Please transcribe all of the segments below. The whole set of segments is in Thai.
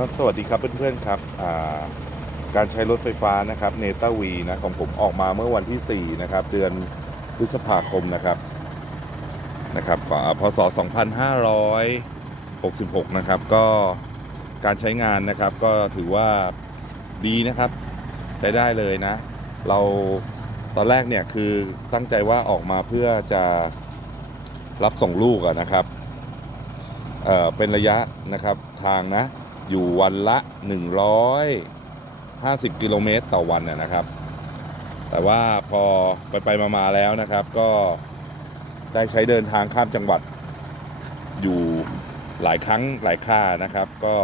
ครับสวัสดีครับเพื่อนๆครับการใช้รถไฟฟ้านะครับเนต้าวีนะของผมออกมาเมื่อวันที่ 4 นะครับ เดือนพฤษภาคมนะครับนะครับอ่าพศ 2566 นะครับ ก็การใช้งานนะครับก็ถือว่าดีนะครับใช้ได้เลยนะ เราตอนแรกเนี่ยคือตั้งใจว่าออกมาเพื่อจะรับส่งลูกอะนะครับเเป็นระยะนะครับทางนะ อยู่วันละ 150 กิโลเมตรต่อวันนะนะครับ แต่ว่าพอไปไปมามาแล้วนะครับ ก็ได้ใช้เดินทางข้ามจังหวัด อยู่หลายครั้งหลายค่านะครับ ก็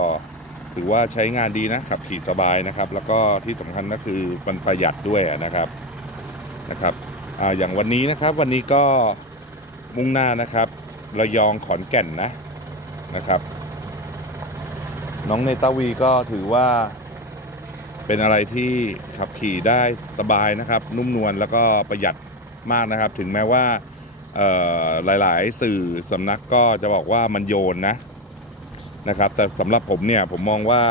ถือว่าใช้งานดีนะขับขี่สบายนะครับ แล้วก็ที่สำคัญก็คือมันประหยัดด้วยนะครับนะครับออย่างวันนี้นะครับวันนี้ก็มุ่งหน้านะครับระยองขอนแก่นนะนะครับ น้องเนตาวีก็ถือว่า เป็นอะไรที่ขับขี่ได้สบายนะครับ นุ่มนวลแล้วก็ประหยัดมากนะครับ ถึงแม้ว่าหลาย ๆ สื่อสำนักก็จะบอกว่ามันโยนนะนะครับ แต่สำหรับผมเนี่ยผมมองว่า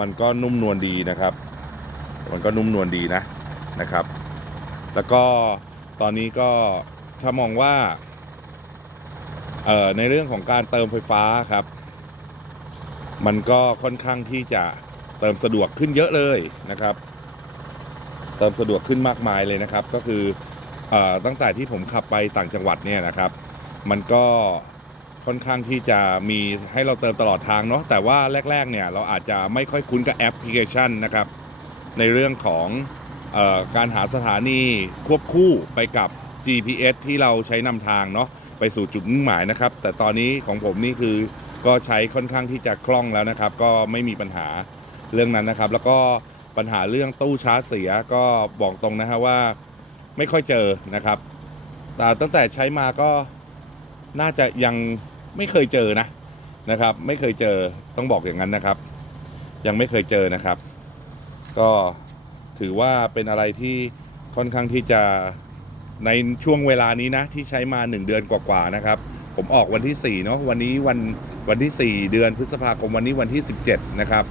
มันก็นุ่มนวลดีนะครับ มันก็นุ่มนวลดีนะนะครับ แล้วก็ตอนนี้ก็ถ้ามองว่าในเรื่องของการเติมไฟฟ้าครับ มันก็ค่อนข้างที่จะเติมสะดวกขึ้นเยอะเลยนะครับ เติมสะดวกขึ้นมากมายเลยนะครับ ก็คืออตั้งแต่ที่ผมขับไปต่างจังหวัดเนี่ยนะครับ มันก็ค่อนข้างที่จะมีให้เราเติมตลอดทางเนาะแต่ว่าแรก ๆ เนี่ยเราอาจจะไม่ค่อยคุ้นกับแอปพลิเคชันนะครับ ในเรื่องของออการหาสถานีควบคู่ไปกับ GPS ที่เราใช้นำทางเนาะไปสู่จุดมุ่งหมายนะครับ แต่ตอนนี้ของผมนี่คือ ก็ใช้ค่อนข้างที่จะคล่องแล้วนะครับ ก็ไม่มีปัญหาเรื่องนั้นนะครับ แล้วก็ปัญหาเรื่องตู้ชาร์จเสียก็บอกตรงนะฮะว่าไม่ค่อยเจอนะครับแต่ตั้งแต่ใช้มาก็น่าจะยังไม่เคยเจอนะนะครับ ไม่เคยเจอต้องบอกอย่างนั้นนะครับ ยังไม่เคยเจอนะครับ ก็ถือว่าเป็นอะไรที่ค่อนข้างที่จะในช่วงเวลานี้นะที่ใช้มา 1 เดือนกว่าๆนะครับ ผมออกวันที่ 4 เนาะวันนี้วันวันที่ 4 เดือนพฤษภาคมวันนี้วันที่ 17 นะครับ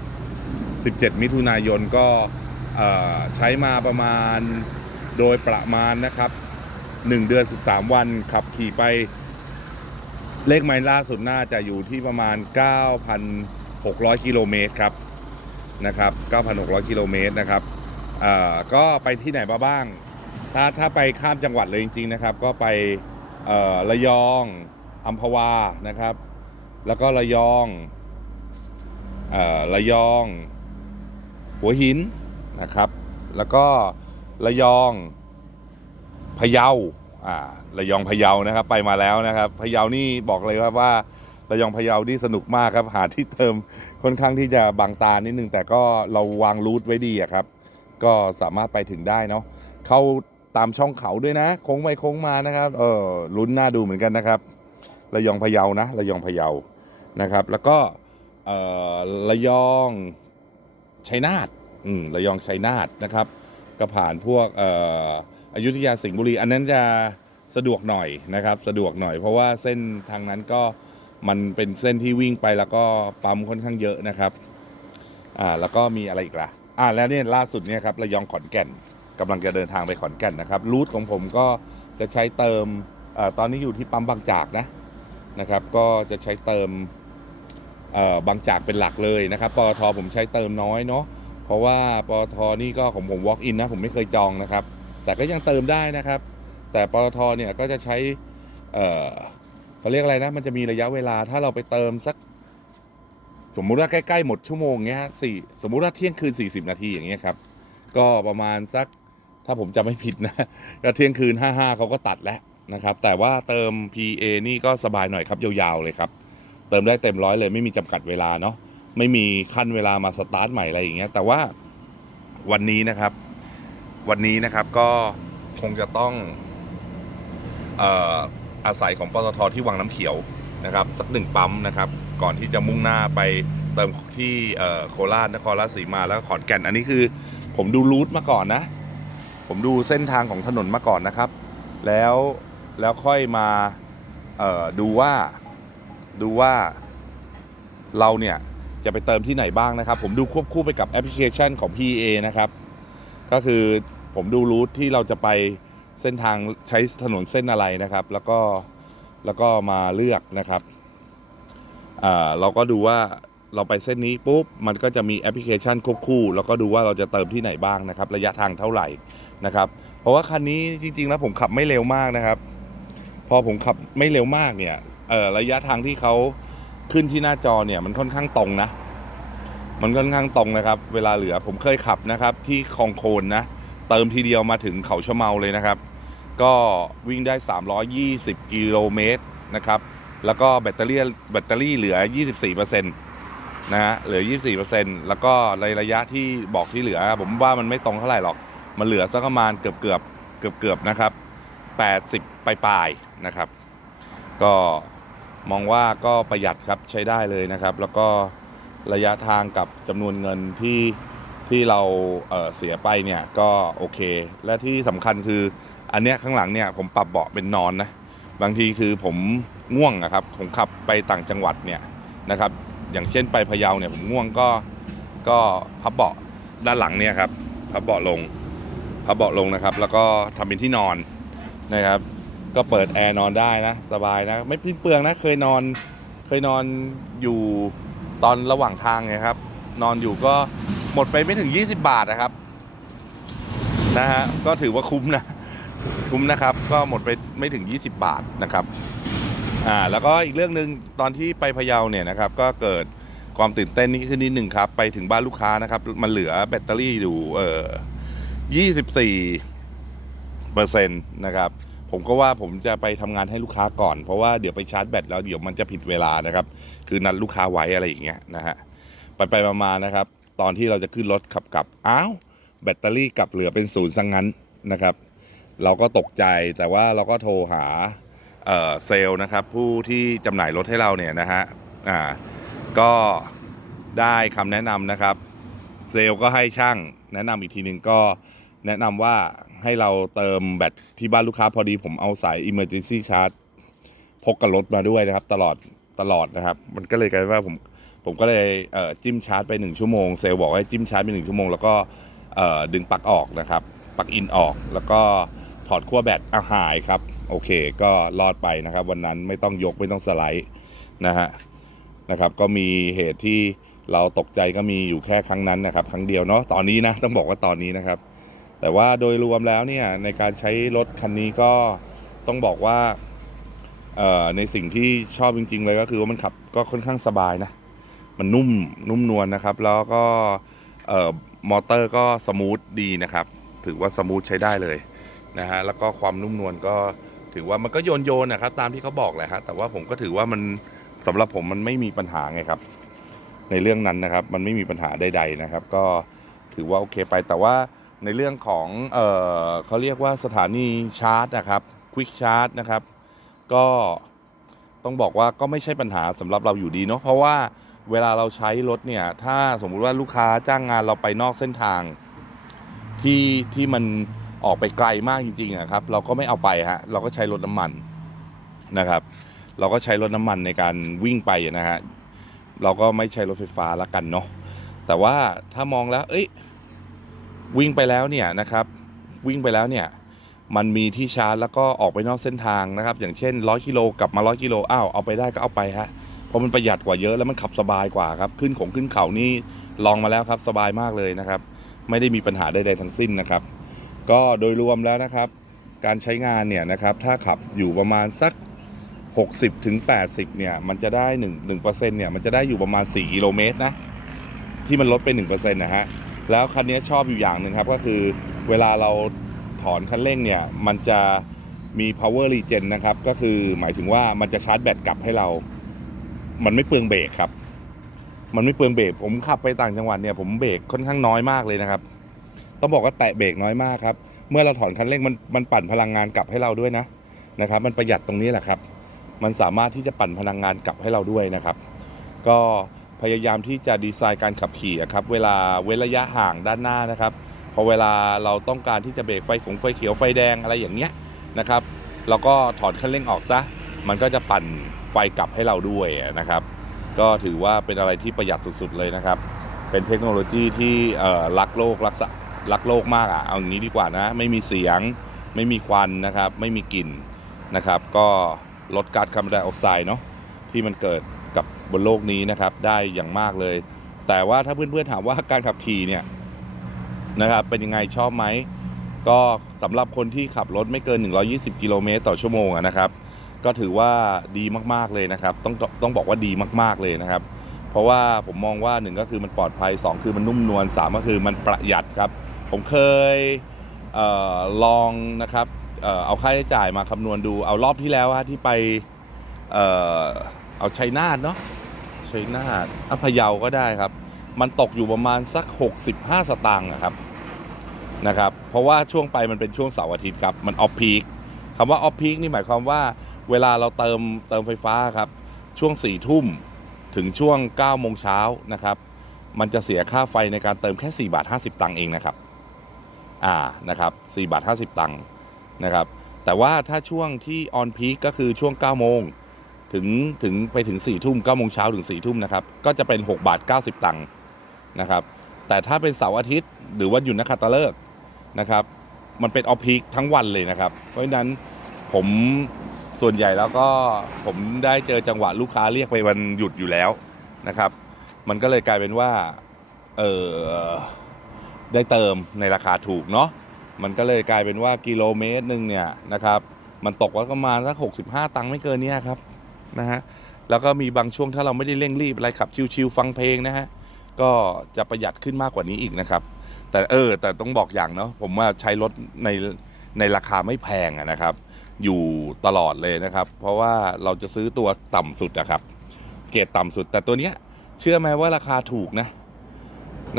17 มิถุนายนก็ใช้มาประมาณโดยประมาณนะครับ 1 เดือน 13 วันขับขี่ไป เลขไมล์ล่าสุดน่าจะอยู่ที่ประมาณ 9,600 กิโลเมตรครับนะครับ 9,600 กิโลเมตรนะครับก็ไปที่ไหนมาบ้าง ถ้าถ้าไปข้ามจังหวัดเลยจริง ๆ นะครับ ก็ไประยอง อัมพวานะครับ แล้วก็ระยองออระยอง หัวหินนะครับ แล้วก็ระยองพะเยาอ่าระยองพะเยานะครับ ไปมาแล้วนะครับพะเยานี่บอกเลยว่าว่าระยองพะเยานี่สนุกมากครับหาที่เติมค่อนข้างที่จะบางตานิดนึงแต่ก็เราวางรูทไว้ดีอะครับ ก็สามารถไปถึงได้เนาะเข้าตามช่องเขาด้วยนะโค้งไปโค้งมานะครับ เออลุ้นน่าดูเหมือนกันนะครับ ระยองพะเยานะระยองพะเยานะครับ แล้วก็ระยองชัยนาทอืมระยองชัยนาทนะครับ ก็ผ่านพวกอออยุธยาสิงห์บุรี อันนั้นจะสะดวกหน่อยนะครับ สะดวกหน่อย เพราะว่าเส้นทางนั้นก็มันเป็นเส้นที่วิ่งไปแล้วก็ปั๊มค่อนข้างเยอะนะครับอ่าแล้วก็มีอะไรอีกล่ะอ่าแล้วเนี่ยล่าสุดเนี่ยครับระยองขอนแก่นกำลังจะเดินทางไปขอนแก่นนะครับรูทของผมก็จะใช้เติมอตอนนี้อยู่ที่ปั๊มบางจากนะ นะครับ ก็จะใช้เติมบางจากเป็นหลักเลยนะครับปตทผมใช้เติมน้อยเนาะเพราะว่าปตทนี่ก็ของผม walk in นะ ผมไม่เคยจองนะครับ แต่ก็ยังเติมได้นะครับ แต่ปตทเนี่ยก็จะใช้เออเขาเรียกอะไรนะ มันจะมีระยะเวลาถ้าเราไปเติมสัก สมมุติว่าใกล้ๆหมดชั่วโมงเงี้ยสี่สมมุติว่าเที่ยงคืน 40 นาทีอย่างเงี้ยครับ ก็ประมาณสักถ้าผมจำไม่ผิดนะก็เที่ยงคืน 55เขาก็ตัดแล้ว นะครับ แต่ว่าเติม PA นี่ก็สบายหน่อยครับยาวๆเลยครับ เติมได้เต็มร้อยเลยไม่มีจำกัดเวลาเนาะไม่มีขั้นเวลามาสตาร์ทใหม่อะไรอย่างเงี้ย แต่ว่าวันนี้นะครับ วันนี้นะครับก็คงจะต้องเอ่ออาศัยของปตทที่วังน้ำเขียวนะครับ สักหนึ่งปั๊มนะครับ ก่อนที่จะมุ่งหน้าไปเติมที่โคราชนครราชสีมาแล้วขอนแก่นอันนี้คือ ผมดูรูทมาก่อนนะ ผมดูเส้นทางของถนนมาก่อนนะครับ แล้ว แล้วค่อยมาดูว่าดูว่าเราเนี่ยจะไปเติมที่ไหนบ้างนะครับ ผมดูควบคู่ไปกับแอปพลิเคชันของ PA นะครับ ก็คือผมดูรูทที่เราจะไปเส้นทางใช้ถนนเส้นอะไรนะครับ แล้วก็แล้วก็มาเลือกนะครับเราก็ดูว่าเราไปเส้นนี้ปุ๊บมันก็จะมีแอปพลิเคชันควบคู่แล้วก็ดูว่าเราจะเติมที่ไหนบ้างนะครับ ระยะทางเท่าไหร่นะครับ เพราะว่าคันนี้จริง ๆ แล้วผมขับไม่เร็วมากนะครับ พอผมขับไม่เร็วมากเนี่ยระยะทางที่เขาขึ้นที่หน้าจอเนี่ยมันค่อนข้างตรงนะ มันค่อนข้างตรงนะครับ เวลาเหลือผมเคยขับนะครับ ที่คลองโคนนะ เติมทีเดียวมาถึงเขาชะเมาเลยนะครับ ก็วิ่งได้ 320 กิโลเมตรนะครับ แล้วก็แบตเตอรี่แบตเตอรี่เหลือ 24%นะฮะเหลือ 24%แล้วก็ในระยะที่บอกที่เหลือ ผมว่ามันไม่ตรงเท่าไหร่หรอก มันเหลือสักประมาณเกือบเกือบเกือบเกือบนะครับ 80 ปลายๆนะครับ ก็มองว่าก็ประหยัดครับใช้ได้เลยนะครับ แล้วก็ระยะทางกับจำนวนเงินที่ที่เราเเสียไปเนี่ยก็โอเค และที่สำคัญคืออันเนี้ยข้างหลังเนี่ยผมปรับเบาะเป็นนอนนะบางทีคือผมง่วงอะครับผมขับไปต่างจังหวัดเนี่ยนะครับ อย่างเช่นไปพะเยาเนี่ยผมง่วงก็ก็พับเบาะด้านหลังเนี่ยครับพับเบาะลงพับเบาะลงนะครับ แล้วก็ทำเป็นที่นอน นะครับ ก็เปิดแอร์นอนได้นะ สบายนะ ไม่สิ้นเปลืองนะ เคยนอนเคยนอนอยู่ตอนระหว่างทางไงครับ นอนอยู่ก็หมดไปไม่ถึง 20 บาทนะครับนะฮะก็ถือว่าคุ้มนะคุ้มนะครับ ก็หมดไปไม่ถึง 20 บาทนะครับอ่าแล้วก็อีกเรื่องหนึ่งตอนที่ไปพะเยาเนี่ยนะครับ ก็เกิดความตื่นเต้นนี้ขึ้นนิดหนึ่งครับ ไปถึงบ้านลูกค้านะครับ มันเหลือแบตเตอรี่อยู่เอ่อ24 เปอร์เซ็นต์นะครับผมก็ว่าผมจะไปทำงานให้ลูกค้าก่อน เพราะว่าเดี๋ยวไปชาร์จแบตแล้วเดี๋ยวมันจะผิดเวลานะครับ คือนัดลูกค้าไว้อะไรอย่างเงี้ยนะฮะไปไปมาๆนะครับ ตอนที่เราจะขึ้นรถขับกลับอ้าวแบตเตอรี่กลับเหลือเป็นศูนย์ซะงงั้นนะครับ เราก็ตกใจแต่ว่าเราก็โทรหาเออเซลล์นะครับ ผู้ที่จำหน่ายรถให้เราเนี่ยนะฮะอ่าก็ได้คำแนะนำนะครับ เซลล์ก็ให้ช่างแนะนำอีกทีหนึ่งก็แนะนำว่า ให้เราเติมแบตที่บ้านลูกค้าพอดีผมเอาสาย emergency charge พกกับรถมาด้วยนะครับ ตลอดตลอดนะครับ มันก็เลยกลายเป็นว่าผมผมก็เลยเจิ้มชาร์จไป 1 ชั่วโมงเซลล์บอกให้จิ้มชาร์จไป 1 ชั่วโมง แล้วก็ดึงปลั๊กออกนะครับปลั๊กอินออก แล้วก็ถอดขั้วแบตเอาหายครับ โอเค ก็รอดไปนะครับ วันนั้นไม่ต้องยกไม่ต้องสไลด์นะฮะนะครับ ก็มีเหตุที่เราตกใจก็มีอยู่แค่ครั้งนั้นนะครับ ครั้งเดียวเนาะตอนนี้นะต้องบอกว่าตอนนี้นะครับ แต่ว่าโดยรวมแล้วเนี่ยในการใช้รถคันนี้ก็ต้องบอกว่าในสิ่งที่ชอบจริง ๆ เลยก็คือว่ามันขับก็ค่อนข้างสบายนะ มันนุ่มนุ่มนวลนะครับ แล้วก็มอเตอร์ก็สมูทดีนะครับ ถือว่าสมูทใช้ได้เลยนะฮะแล้วก็ความนุ่มนวลก็ถือว่ามันก็โยนโยนนะครับตามที่เขาบอกแหละฮะแต่ว่าผมก็ถือว่ามันสำหรับผมมันไม่มีปัญหาไงครับ ในเรื่องนั้นนะครับ มันไม่มีปัญหาใด ๆนะครับ ก็ถือว่าโอเคไปแต่ว่า ในเรื่องของเออเขาเรียกว่าสถานีชาร์จนะครับควิกชาร์จนะครับก็ต้องบอกว่าก็ไม่ใช่ปัญหาสำหรับเราอยู่ดีเนาะเพราะว่าเวลาเราใช้รถเนี่ยถ้าสมมุติว่าลูกค้าจ้างงานเราไปนอกเส้นทางที่ที่มันออกไปไกลมากจริงๆอะครับเราก็ไม่เอาไปฮะเราก็ใช้รถน้ำมันนะครับ เราก็ใช้รถน้ำมันในการวิ่งไปนะฮะเราก็ไม่ใช้รถไฟฟ้าละกันเนาะแต่ว่าถ้ามองแล้ว เอ้ย วิ่งไปแล้วเนี่ยนะครับวิ่งไปแล้วเนี่ยมันมีที่ชาร์จแล้วก็ออกไปนอกเส้นทางนะครับ อย่างเช่น 100กิโลกลับมา 100กิโลอ้าวเอาไปได้ก็เอาไปฮะเพราะมันประหยัดกว่าเยอะแล้วมันขับสบายกว่าครับขึ้นของขึ้นเขานี่ลองมาแล้วครับสบายมากเลยนะครับ ไม่ได้มีปัญหาใดๆทั้งสิ้นนะครับ ก็โดยรวมแล้วนะครับ การใช้งานเนี่ยนะครับถ้าขับอยู่ประมาณสัก 60ถึง80เนี่ยมันจะได้1 1%เนี่ยมันจะได้อยู่ประมาณ 4กิโลเมตรนะที่มันลดไป1%นะฮะ แล้วคันนี้ชอบอยู่อย่างหนึ่งครับ ก็คือเวลาเราถอนคันเร่งเนี่ย มันจะมี power regen นะครับ ก็คือหมายถึงว่ามันจะชาร์จแบตกลับให้เรา มันไม่เปลืองเบรกครับ มันไม่เปลืองเบรก ผมขับไปต่างจังหวัดเนี่ยผมเบรกค่อนข้างน้อยมากเลยนะครับ ต้องบอกว่าแตะเบรกน้อยมากครับ เมื่อเราถอนคันเร่งมันมันปั่นพลังงานกลับให้เราด้วยนะนะครับ มันประหยัดตรงนี้แหละครับ มันสามารถที่จะปั่นพลังงานกลับให้เราด้วยนะครับ ก็ พยายามที่จะดีไซน์การขับขี่ครับเวลาเว้นระยะห่างด้านหน้านะครับพอเวลาเราต้องการที่จะเบรกไฟของไฟเขียวไฟแดงอะไรอย่างเงี้ยนะครับเราก็ถอดคันเร่งออกซะ มันก็จะปั่นไฟกลับให้เราด้วยนะครับ ก็ถือว่าเป็นอะไรที่ประหยัดสุดๆเลยนะครับ เป็นเทคโนโลยีที่รักโลกรักษารักโลกมากอะเอาอย่างนี้ดีกว่านะ ไม่มีเสียง ไม่มีควันนะครับ ไม่มีกลิ่นนะครับ ก็ลดก๊าซคาร์บอนไดออกไซด์เนาะที่มันเกิด กับบนโลกนี้นะครับ ได้อย่างมากเลย แต่ว่าถ้าเพื่อนๆถามว่าการขับขี่เนี่ยนะครับเป็นยังไงชอบไหมก็สำหรับคนที่ขับรถไม่เกิน 120 กิโลเมตรต่อชั่วโมงนะครับ ก็ถือว่าดีมากๆเลยนะครับ ต้องต้องบอกว่าดีมากๆเลยนะครับ เพราะว่าผมมองว่าหนึ่งก็คือมันปลอดภัย 2 คือมันนุ่มนวล3ก็คือมันประหยัดครับ ผมเคยเออลองนะครับเออเอาค่าใช้จ่ายมาคำนวณดูเอารอบที่แล้วฮะที่ไป เอาชัยนาทเนาะชัยนาทอะพะเยาก็ได้ครับ มันตกอยู่ประมาณสัก 65 สตางค์อะครับนะครับ เพราะว่าช่วงไปมันเป็นช่วงเสาร์อาทิตย์ครับ มันออฟพีคคำว่าออฟพีคนี่หมายความว่าเวลาเราเติมเติมไฟฟ้าครับ ช่วง4ี่ทุ่มถึงช่วง9ก้าโมงเช้านะครับ มันจะเสียค่าไฟในการเติมแค่ 4 บาท 50 ตังค์เองนะครับ อ่า นะครับ4บาท 50 ตังค์นะครับ แต่ว่าถ้าช่วงที่ออนพีคก็คือช่วง9โมง ถึงถึงไปถึง4ทุ่ม9โมงเช้าถึง4ทุ่มนะครับ ก็จะเป็น 6 บาท 90 ตังค์นะครับ แต่ถ้าเป็นเสาร์อาทิตย์ หรือว่าหยุดนักขัตฤกษ์นะครับ มันเป็นออฟพีคทั้งวันเลยนะครับ เพราะฉะนั้นผมส่วนใหญ่แล้วก็ผมได้เจอจังหวะลูกค้าเรียกไปวันหยุดอยู่แล้วนะครับ มันก็เลยกลายเป็นว่าเออได้เติมในราคาถูกเนาะมันก็เลยกลายเป็นว่ากิโลเมตรหนึ่งเนี่ยนะครับ มันตกว่าประมาณสักหกสิบห้าตังค์ไม่เกินเนี้ยครับ นะฮะแล้วก็มีบางช่วงถ้าเราไม่ได้เร่งรีบอะไรขับชิวๆฟังเพลงนะฮะก็จะประหยัดขึ้นมากกว่านี้อีกนะครับ แต่เออ แต่ต้องบอกอย่างเนาะผมว่าใช้รถในในราคาไม่แพงอะนะครับ อยู่ตลอดเลยนะครับ เพราะว่าเราจะซื้อตัวต่ำสุดนะครับ เกรดต่ำสุด แต่ตัวเนี้ยเชื่อไหมว่าราคาถูกนะ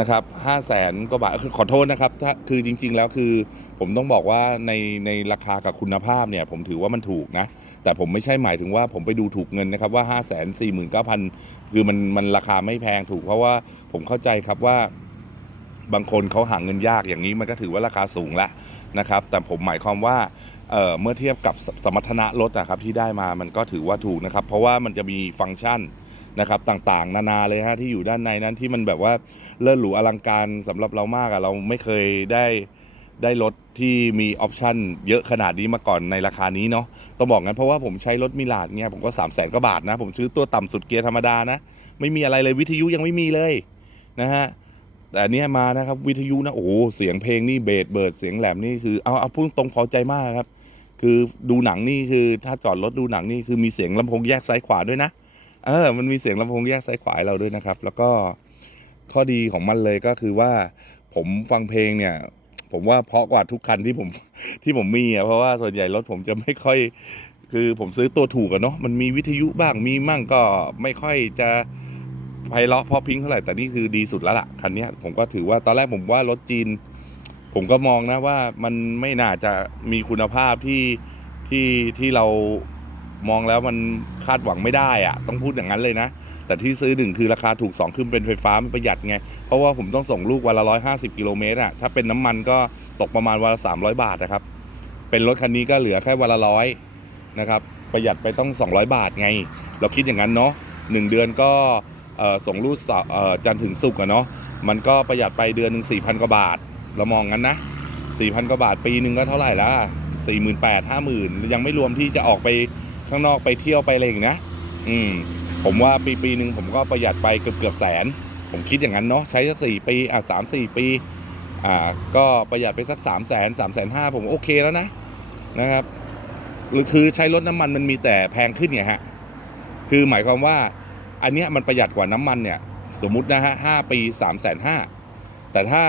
นะครับห้าแสนกว่าบาทคือขอโทษนะครับถ้าคือจริง ๆ แล้วคือ ผมต้องบอกว่าในในราคากับคุณภาพเนี่ยผมถือว่ามันถูกนะ แต่ผมไม่ใช่หมายถึงว่าผมไปดูถูกเงินนะครับว่า5 4 9 0 0 0คือมันมันราคาไม่แพงถูก เพราะว่าผมเข้าใจครับว่าบางคนเขาหาเงินยากอย่างนี้มันก็ถือว่าราคาสูงล้วนะครับ แต่ผมหมายความว่า เอ่อเมื่อเทียบกับสสมรรถนะรถนะครับที่ได้มามันก็ถือว่าถูกนะครับ เพราะว่ามันจะมีฟังก์ชันนะครับต่างๆ นานาเลยฮะที่อยู่ด้านในนั้นที่มันแบบว่าเลิศหรูอลังการสำหรับเรามากอะเราไม่เคยได้ได้รถที่มีออปชันเยอะขนาดนี้มาก่อนในราคานี้เนาะต้องบอกงั้นเพราะว่าผมใช้รถมิลาดเนี่ยผมก็3 0 0แสนกว่าบาทนะ ผมซื้อตัวต่ำสุดเกียร์ธรรมดานะ ไม่มีอะไรเลยวิทยุยังไม่มีเลยนะฮะแต่เนี้ยมานะครับวิทยุนะโอ้โหเสียงเพลงนี่เบสเบิร์ดเสียงแหลมนี่คือเอาเอาพูดตรงพอใจมากครับ คือดูหนังนี่คือถ้าจอดรถดูหนังนี่คือมีเสียงลำโพงแยกซ้ายขวาด้วยนะ เออ มันมีเสียงลำโพงแยกซ้ายขวาให้เราด้วยนะครับ แล้วก็ข้อดีของมันเลยก็คือว่าผมฟังเพลงเนี่ย ผมว่าเพราะกว่าทุกคันที่ผมที่ผมมีอะเพราะว่าส่วนใหญ่รถผมจะไม่ค่อย คือผมซื้อตัวถูกอะเนาะมันมีวิทยุบ้างมีมั่งก็ไม่ค่อยจะไพเราะเพราะพริ้งเท่าไหร่แต่นี่คือดีสุดแล้วล่ะคันนี้ผมก็ถือว่าตอนแรกผมว่ารถจีน ผมก็มองนะว่ามันไม่น่าจะมีคุณภาพที่ที่ที่เรามองแล้วมันคาดหวังไม่ได้อะต้องพูดอย่างนั้นเลยนะ แต่ที่ซื้อหนึ่งคือราคาถูกสองคือเป็นไฟฟ้ามันประหยัดไง เพราะว่าผมต้องส่งลูกวันละร้อยห้าสิบกิโลเมตรอะถ้าเป็นน้ำมันก็ตกประมาณวันละสามร้อยบาทนะครับ เป็นรถคันนี้ก็เหลือแค่วันละร้อยนะครับ ประหยัดไปต้อง 200 บาทไง เราคิดอย่างนั้นเนาะหนึ่งเดือนก็ส่งรูดเสาร์เอ่อจันถึงศุกอะเนาะมันก็ประหยัดไปเดือนหนึ่งสี่พันกว่าบาท เรามองงั้นนะสี่พันกว่าบาทปีหนึ่งก็เท่าไหร่ละสี่หมื่นแปดห้าหมื่นยังไม่รวมที่จะออกไปข้างนอกไปเที่ยวไปอะไรอย่างนะอืม ผมว่าปีปีหนึ่งผมก็ประหยัดไปเกือบเกือบแสน ผมคิดอย่างนั้นเนาะใช้สักสี่ปีอะสามสี่ปีอ่าก็ประหยัดไปสักสามแสนสามแสนห้าผมโอเคแล้วนะนะครับหรือคือใช้รถน้ำมันมันมีแต่แพงขึ้นไงฮะคือหมายความว่าอันเนี้ยมันประหยัดกว่าน้ำมันเนี่ย สมมตินะฮะห้าปีสามแสนห้าแต่ถ้า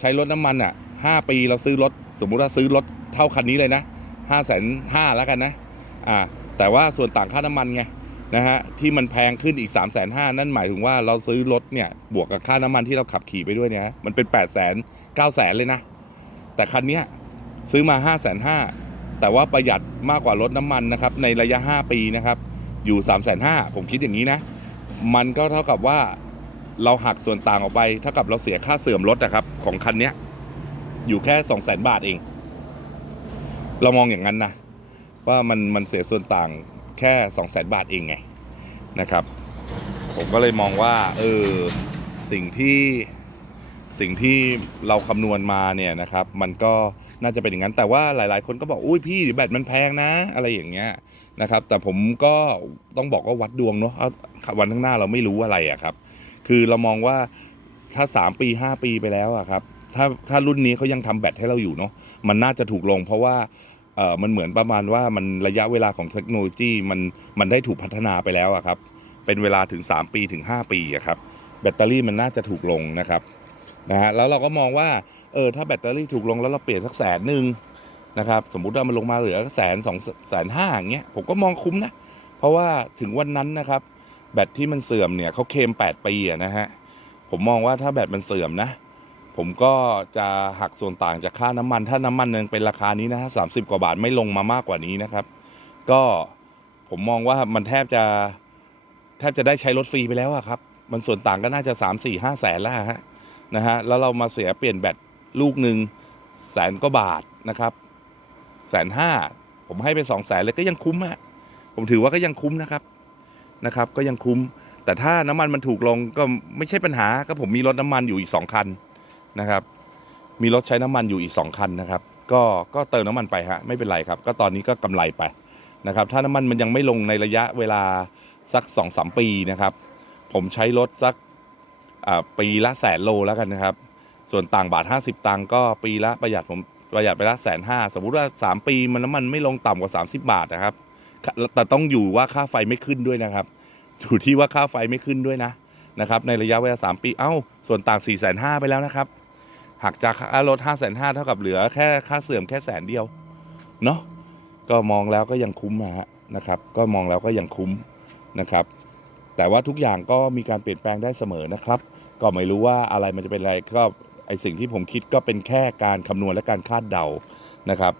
ใช้รถน้ำมันอะห้าปีเราซื้อรถสมมุติว่าซื้อรถเท่าคันนี้เลยนะห้าแสนห้าแล้วกันนะอ่าแต่ว่าส่วนต่างค่าน้ำมันไงนะฮะที่มันแพงขึ้นอีก3ามแสนห้านั่นหมายถึงว่าเราซื้อรถเนี่ยบวกกับค่าน้ำมันที่เราขับขี่ไปด้วยเนี่ยมันเป็น8ปดแสนเก้าแสนเลยนะ แต่คันเนี้ยซื้อมา5้าแสนห้าแต่ว่าประหยัดมากกว่ารถน้ำมันนะครับในระยะ 5 ปีนะครับอยู่3ามแสนห้าผมคิดอย่างนี้นะ มันก็เท่ากับว่า เราหักส่วนต่างออกไปเท่ากับเราเสียค่าเสื่อมรถนะครับ ของคันนี้อยู่แค่2 0 0แสนบาทเอง เรามองอย่างนั้นนะ ว่ามันมันเสียส่วนต่างแค่2 0 0แสนบาทเองไงนะครับ ผมก็เลยมองว่าเออสิ่งที่สิ่งที่เราคำนวณมาเนี่ยนะครับ มันก็น่าจะเป็นอย่างนั้น แต่ว่าหลาย ๆ คนก็บอกอุ้ยพี่แบตมันแพงนะ อะไรอย่างเงี้ยนะครับ แต่ผมก็ต้องบอกว่าวัดดวงเนาะวันข้างหน้าเราไม่รู้อะไรอะครับ คือเรามองว่าถ้า 3 ปี 5 ปีไปแล้วอะครับถ้าถ้ารุ่นนี้เขายังทำแบตให้เราอยู่เนาะมันน่าจะถูกลง เพราะว่าเออมันเหมือนประมาณว่ามันระยะเวลาของเทคโนโลยีมันมันได้ถูกพัฒนาไปแล้วอะครับเป็นเวลาถึง 3 ปีถึง 5 ปีอะครับแบตเตอรี่มันน่าจะถูกลงนะครับนะฮะแล้วเราก็มองว่าเออถ้าแบตเตอรี่ถูกลงแล้วเราเปลี่ยนสักแสนหนึ่งนะครับสมมุติว่ามันลงมาเหลือแสนสองแสนห้าอย่างเงี้ยผมก็มองคุ้มนะ เพราะว่าถึงวันนั้นนะครับ แบตที่มันเสื่อมเนี่ยเขาเคม 8 ปีนะฮะ ผมมองว่าถ้าแบตมันเสื่อมนะ ผมก็จะหักส่วนต่างจากค่าน้ำมัน ถ้าน้ำมันยังเป็นราคานี้นะฮะสามสิบกว่าบาทไม่ลงมามากกว่านี้นะครับ ก็ผมมองว่ามันแทบจะแทบจะได้ใช้รถฟรีไปแล้วอะครับ มันส่วนต่างก็น่าจะ 3 4 5แสนแล้วฮะนะฮะแล้วเรามาเสียเปลี่ยนแบตลูกหนึ่งแสนก็บาทนะครับแสนห้าผมให้ไปสองแสนเลยก็ยังคุ้มอะผมถือว่าก็ยังคุ้มนะครับ นะครับก็ยังคุ้ม แต่ถ้าน้ำมันมันถูกลงก็ไม่ใช่ปัญหาก็ผมมีรถน้ำมันอยู่อีกสองคันนะครับ มีรถใช้น้ำมันอยู่อีกสองคันนะครับ ก็ก็เติมน้ำมันไปฮะไม่เป็นไรครับ ก็ตอนนี้ก็กำไรไปนะครับถ้าน้ำมันมันยังไม่ลงในระยะเวลาสักสองสามปีนะครับ ผมใช้รถสักปีละแสนโลแล้วกันนะครับ ส่วนต่างบาท 50 ตังก็ปีละประหยัดผมประหยัดไปละแสนห้าสมมุติว่า 3 ปีมันน้ำมันไม่ลงต่ำกว่า 30 บาทนะครับ แต่ต้องอยู่ว่าค่าไฟไม่ขึ้นด้วยนะครับ อยู่ที่ว่าค่าไฟไม่ขึ้นด้วยนะนะครับ ในระยะเวลา 3 ปีเอ้า ส่วนต่าง4ี่แสนห้าไปแล้วนะครับหักจากค่ารถ5้าแสนห้าเท่ากับเหลือแค่ค่าเสื่อมแค่แสนเดียวเนาะก็มองแล้วก็ยังคุ้มนะฮะนะครับ ก็มองแล้วก็ยังคุ้มนะครับ แต่ว่าทุกอย่างก็มีการเปลี่ยนแปลงได้เสมอนะครับ ก็ไม่รู้ว่าอะไรมันจะเป็นอะไรก็ไอสิ่งที่ผมคิดก็เป็นแค่การคำนวณและการคาดเดานะครับ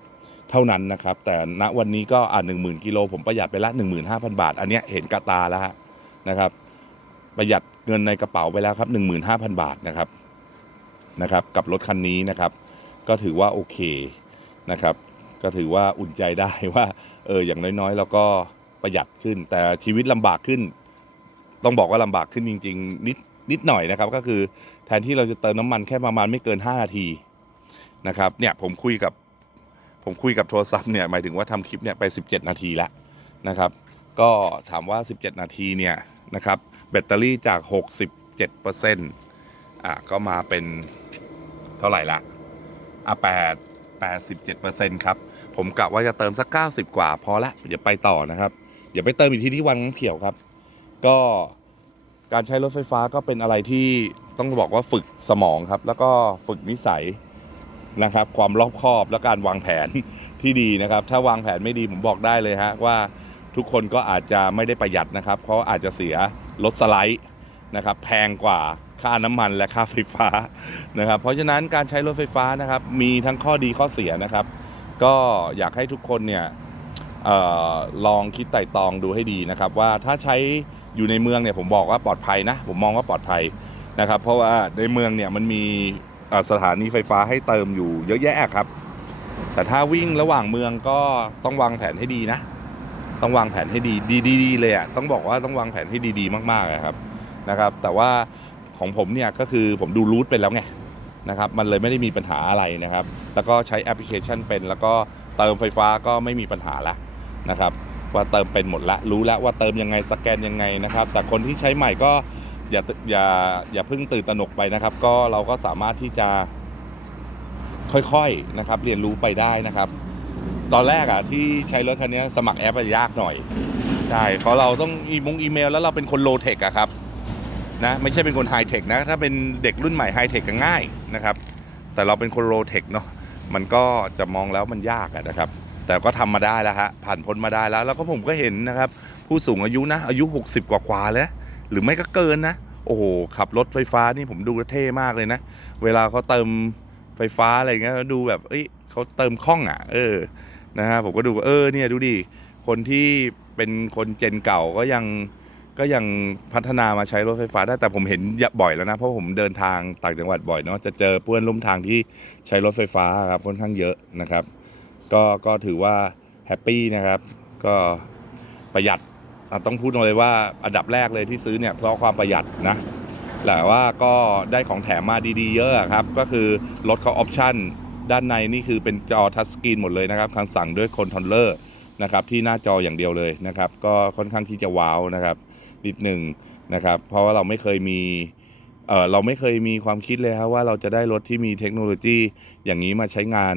เท่านั้นนะครับ แต่ณวันนี้ก็อ่าหนึ่งหมื่นกิโลผมประหยัดไปละหนึ่งหมื่นห้าพันบาท อันเนี้ยเห็นกระตาแล้วฮะนะครับ ประหยัดเงินในกระเป๋าไปแล้วครับหนึ่งหมื่นห้าพันบาทนะครับนะครับ กับรถคันนี้นะครับ ก็ถือว่าโอเคนะครับ ก็ถือว่าอุ่นใจได้ว่าเอออย่างน้อยๆเราก็ประหยัดขึ้น แต่ชีวิตลำบากขึ้น ต้องบอกว่าลำบากขึ้นจริง ๆ นิดนิดหน่อยนะครับ ก็คือแทนที่เราจะเติมน้ำมันแค่ประมาณไม่เกิน 5 นาทีนะครับเนี่ยผมคุยกับ ผมคุยกับโทรศัพท์เนี่ยหมายถึงว่าทำคลิปเนี่ยไป 17 นาทีแล้วนะครับ ก็ถามว่า 17 นาทีเนี่ยนะครับแบตเตอรี่จาก 67%อะก็มาเป็นเท่าไหร่ละอะ8 87%ครับ ผมกะว่าจะเติมสัก 90 กว่าพอละอย่าไปต่อนะครับอย่าไปเติมอีกที่ที่วังน้ำเขียวครับ ก็การใช้รถไฟฟ้าก็เป็นอะไรที่ต้องบอกว่าฝึกสมองครับ แล้วก็ฝึกนิสัย นะครับ ความรอบคอบและการวางแผนที่ดีนะครับ ถ้าวางแผนไม่ดีผมบอกได้เลยฮะว่าทุกคนก็อาจจะไม่ได้ประหยัดนะครับ เพราะอาจจะเสียรถสไลด์นะครับ แพงกว่าค่าน้ำมันและค่าไฟฟ้านะครับ เพราะฉะนั้นการใช้รถไฟฟ้านะครับ มีทั้งข้อดีข้อเสียนะครับ ก็อยากให้ทุกคนเนี่ยออลองคิดไต่ตองดูให้ดีนะครับ ว่าถ้าใช้อยู่ในเมืองเนี่ยผมบอกว่าปลอดภัยนะ ผมมองว่าปลอดภัยนะครับ เพราะว่าในเมืองเนี่ยมันมี สถานีไฟฟ้าให้เติมอยู่เยอะแยะครับ แต่ถ้าวิ่งระหว่างเมืองก็ต้องวางแผนให้ดีนะ ต้องวางแผนให้ดีดีดีๆเลยอะต้องบอกว่าต้องวางแผนให้ดีๆ มากๆอะครับนะครับ แต่ว่าของผมเนี่ยก็คือผมดูรูทเป็นแล้วไงนะครับมันเลยไม่ได้มีปัญหาอะไรนะครับ แล้วก็ใช้แอปพลิเคชันเป็น แล้วก็เติมไฟฟ้าก็ไม่มีปัญหาละนะครับ ว่าเติมเป็นหมดละ รู้แล้วว่าเติมยังไงสแกนยังไงนะครับ แต่คนที่ใช้ใหม่ก็ อย่าอย่าอย่าเพิ่งตื่นตระหนกไปนะครับ ก็เราก็สามารถที่จะค่อยๆนะครับ เรียนรู้ไปได้นะครับ ตอนแรกอะที่ใช้รถคันนี้สมัครแอปอะยากหน่อยใช่เพราะเราต้องอีมงอีเมล แล้วเราเป็นคนโลเทคอะครับนะไม่ใช่เป็นคนไฮเทคนะถ้าเป็นเด็กรุ่นใหม่ไฮเทคก็ง่ายนะครับ แต่เราเป็นคนโลเทคเนาะมันก็จะมองแล้วมันยากอะนะครับ แต่ก็ทำมาได้แล้วฮะผ่านพ้นมาได้แล้ว แล้วก็ผมก็เห็นนะครับ ผู้สูงอายุนะอายุ 60 กว่ากว่าแล้ว หรือไม่ก็เกินนะ โอ้โห ขับรถไฟฟ้านี่ผมดูเท่มากเลยนะ เวลาเขาเติมไฟฟ้าอะไรเงี้ยดูแบบ เอ้ยเขาเติมคล่องอะ เออ นะฮะ ผมก็ดูเออ เนี่ยดูดิ คนที่เป็นคนเจนเก่าก็ยังก็ยังพัฒนามาใช้รถไฟฟ้าได้แต่ผมเห็นบ่อยแล้วนะ เพราะผมเดินทางต่างจังหวัดบ่อยเนาะจะเจอเพื่อนร่วมทางที่ใช้รถไฟฟ้าครับค่อนข้างเยอะนะครับ ก็ก็ถือว่าแฮปปี้นะครับ ก็ประหยัด ต้องพูดเลยว่าอันดับแรกเลยที่ซื้อเนี่ยเพราะความประหยัดนะแต่ว่าก็ได้ของแถมมาดีๆ เยอะครับ ก็คือรถเขาออปชั่นด้านในนี่คือเป็นจอทัชสกรีนหมดเลยนะครับคำสั่งด้วยคอนโทรลเลอร์นะครับที่หน้าจออย่างเดียวเลยนะครับ ก็ค่อนข้างที่จะว้าวนะครับนิดหนึ่งนะครับ เพราะว่าเราไม่เคยมีเออเราไม่เคยมีความคิดเลยครับว่าเราจะได้รถที่มีเทคโนโลยีอย่างนี้มาใช้งาน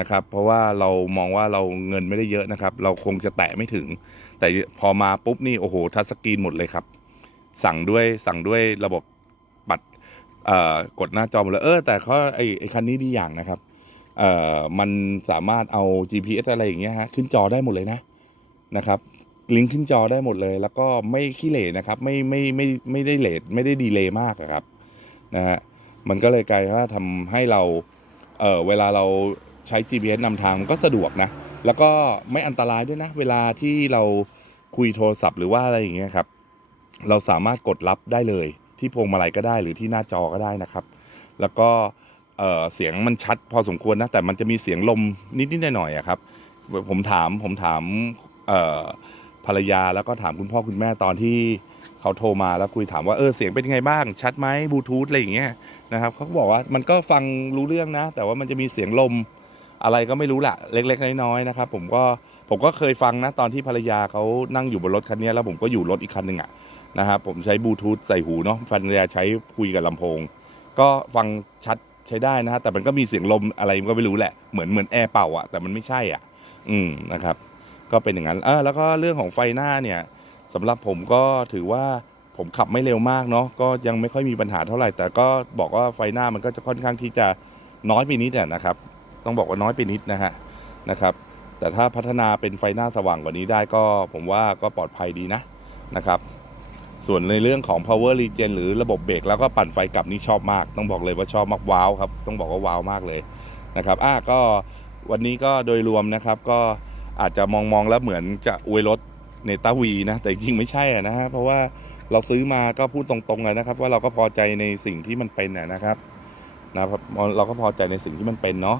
นะครับ เพราะว่าเรามองว่าเราเงินไม่ได้เยอะนะครับ เราคงจะแตะไม่ถึง แต่พอมาปุ๊บนี่โอ้โหทัชสกรีนหมดเลยครับ สั่งด้วยสั่งด้วยระบบบัตรกดหน้าจอหมดเลยเออแต่เขาไอไอคันนี้ดีอย่างนะครับเอ่อมันสามารถเอา GPS อะไรอย่างเงี้ยฮะขึ้นจอได้หมดเลยนะนะครับลิงก์ขึ้นจอได้หมดเลย แล้วก็ไม่ขี้เหร่นะครับ ไม่ไม่ไม่ไม่ได้เลทไม่ได้ดีเลย์มากอะครับนะฮะมันก็เลยกลายว่าทำให้เราเออเวลาเราใช้ GPS นำทางมันก็สะดวกนะ แล้วก็ไม่อันตรายด้วยนะ เวลาที่เรา คุยโทรศัพท์หรือว่าอะไรอย่างเงี้ยครับ เราสามารถกดรับได้เลย ที่พวงมาลัยก็ได้หรือที่หน้าจอก็ได้นะครับ แล้วก็เเสียงมันชัดพอสมควรนะแต่มันจะมีเสียงลมนิดๆหน่อยๆอะครับ ผมถามผมถามภรรยาแล้วก็ถามคุณพ่อคุณแม่ตอนที่เขาโทรมาแล้วคุยถามว่าเออเสียงเป็นยังไงบ้าง ชัดไหมบลูทูธอะไรอย่างเงี้ยนะครับเขาบอกว่ามันก็ฟังรู้เรื่องนะ แต่ว่ามันจะมีเสียงลมอะไรก็ไม่รู้ละเล็ก ๆ น้อยๆนะครับ ผมก็ ผมก็เคยฟังนะตอนที่ภรรยาเขานั่งอยู่บนรถคันนี้แล้วผมก็อยู่รถอีกคันหนึ่งอะนะครับผมใช้บลูทูธใส่หูเนาะฟันยาใช้คุยกับลำโพง ก็ฟังชัดใช้ได้นะฮะแต่มันก็มีเสียงลมอะไรก็ไม่รู้แหละเหมือนเหมือนแอร์เป่าอะแต่มันไม่ใช่อะ อืมนะครับ ก็เป็นอย่างนั้นเออแล้วก็เรื่องของไฟหน้าเนี่ยสำหรับผมก็ถือว่าผมขับไม่เร็วมากเนาะก็ยังไม่ค่อยมีปัญหาเท่าไหร่ แต่ก็บอกว่าไฟหน้ามันก็จะค่อนข้างที่จะน้อยไปนิดอะนะครับ ต้องบอกว่าน้อยไปนิดนะฮะนะครับ แต่ถ้าพัฒนาเป็นไฟหน้าสว่างกว่านี้ได้ก็ผมว่าก็ปลอดภัยดีนะนะครับ ส่วนในเรื่องของ power regen หรือระบบเบรกแล้วก็ปั่นไฟกลับนี่ชอบมาก ต้องบอกเลยว่าชอบมากว้าวครับ ต้องบอกว่าว้าวมากเลยนะครับอะก็วันนี้ก็โดยรวมนะครับ ก็อาจจะมองมองแล้วเหมือนจะอวยรถเนต้าวีนะแต่จริงไม่ใช่ะนะฮะเพราะว่าเราซื้อมาก็พูดตรงๆเลยนะครับ ว่าเราก็พอใจในสิ่งที่มันเป็นอะนะครับนะครับ เราก็พอใจในสิ่งที่มันเป็นเนาะ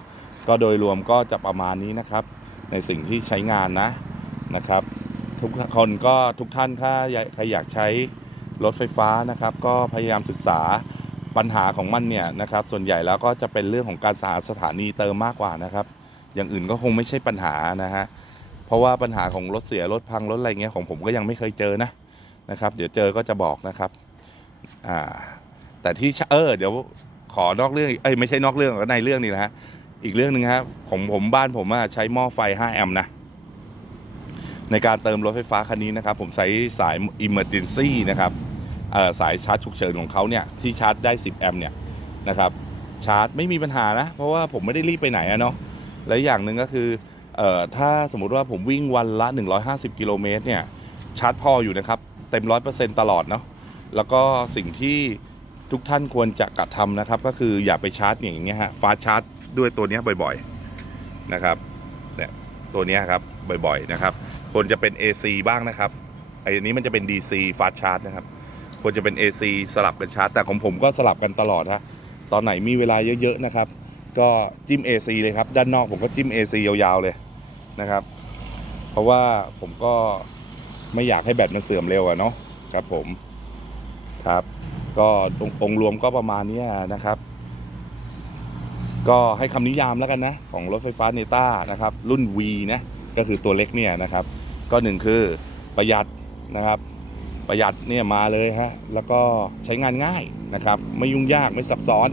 ก็โดยรวมก็จะประมาณนี้นะครับ ในสิ่งที่ใช้งานนะนะครับ ทุกคนก็ทุกท่านถ้าใครอยากใช้รถไฟฟ้านะครับ ก็พยายามศึกษาปัญหาของมันเนี่ยนะครับ ส่วนใหญ่แล้วก็จะเป็นเรื่องของการสาสถานีเติมมากกว่านะครับ อย่างอื่นก็คงไม่ใช่ปัญหานะฮะเพราะว่าปัญหาของรถเสียรถพังรถอะไรเงี้ยของผมก็ยังไม่เคยเจอนะนะครับ เดี๋ยวเจอก็จะบอกนะครับอ่าแต่ที่เออเดี๋ยวขอนอกเรื่องเอ้ยไม่ใช่นอกเรื่องก็ในเรื่องนี่นะฮะ อีกเรื่องหนึ่งครับของผมบ้านผมอะใช้หม้อไฟ 5 แอมป์นะในการเติมรถไฟฟ้าคันนี้นะครับ ผมใช้สาย Emergency นะครับสายชาร์จฉุกเฉินของเขาเนี่ยที่ชาร์จได้ 10 แอมป์เนี่ยนะครับชาร์จไม่มีปัญหานะ เพราะว่าผมไม่ได้รีบไปไหนอะเนาะและอย่างหนึ่งก็คือออถ้าสมมุติว่าผมวิ่งวันละ 150 กิโลเมตรเนี่ยชาร์จพออยู่นะครับ เต็ม 100%ตลอดเนาะแล้วก็สิ่งที่ทุกท่านควรจะกระทำนะครับ ก็คืออย่าไปชาร์จอย่างเงี้ยฮะฟาชาร์จ ด้วยตัวนี้บ่อยๆนะครับเนี่ยตัวนี้ครับบ่อยๆนะครับควรจะเป็น AC บ้างนะครับไอ้นี้มันจะเป็น DC fast charge นะครับควรจะเป็น AC สลับกันชาร์จแต่ของผมก็สลับกันตลอดฮะตอนไหนมีเวลาเยอะๆนะครับ ก็จิ้ม AC เลยครับ ด้านนอกผมก็จิ้ม AC ยาวๆเลยนะครับ เพราะว่าผมก็ไม่อยากให้แบตมันเสื่อมเร็วอะเนาะครับผมครับ ก็องค์รวมก็ประมาณนี้นะครับ ก็ให้คำนิยามแล้วกันนะของรถไฟฟ้าเนต้านะครับรุ่น V นะก็คือตัวเล็กเนี่ยนะครับก็หนึ่งคือประหยัดนะครับประหยัดเนี่ยมาเลยฮะแล้วก็ใช้งานง่ายนะครับไม่ยุ่งยากไม่ซับซ้อน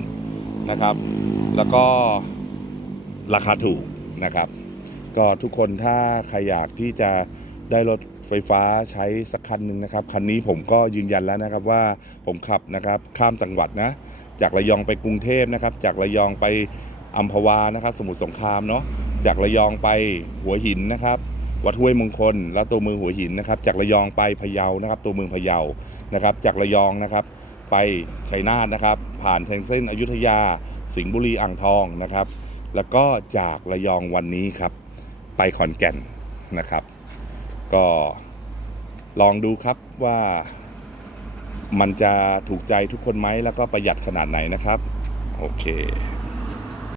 นะครับ แล้วก็ราคาถูกนะครับ ก็ทุกคนถ้าใครอยากที่จะได้รถไฟฟ้าใช้สักคันหนึ่งนะครับ คันนี้ผมก็ยืนยันแล้วนะครับว่าผมขับนะครับข้ามจังหวัดนะ จากระยองไปกรุงเทพนะครับ จากระยองไปอัมพวานะครับ สมุทรสงครามเนาะจากระยองไปหัวหินนะครับ วัดห้วยมงคล แล้วตัวเมืองหัวหินนะครับ จากระยองไปพะเยานะครับ ตัวเมืองพะเยานะครับ จากระยองนะครับ ไปชัยนาทนะครับ ผ่านทางเส้นอยุธยา สิงห์บุรีอ่างทองนะครับ แล้วก็จากระยองวันนี้ครับ ไปขอนแก่นนะครับ ก็ลองดูครับว่า มันจะถูกใจทุกคนไหมแล้วก็ประหยัดขนาดไหนนะครับ โอเค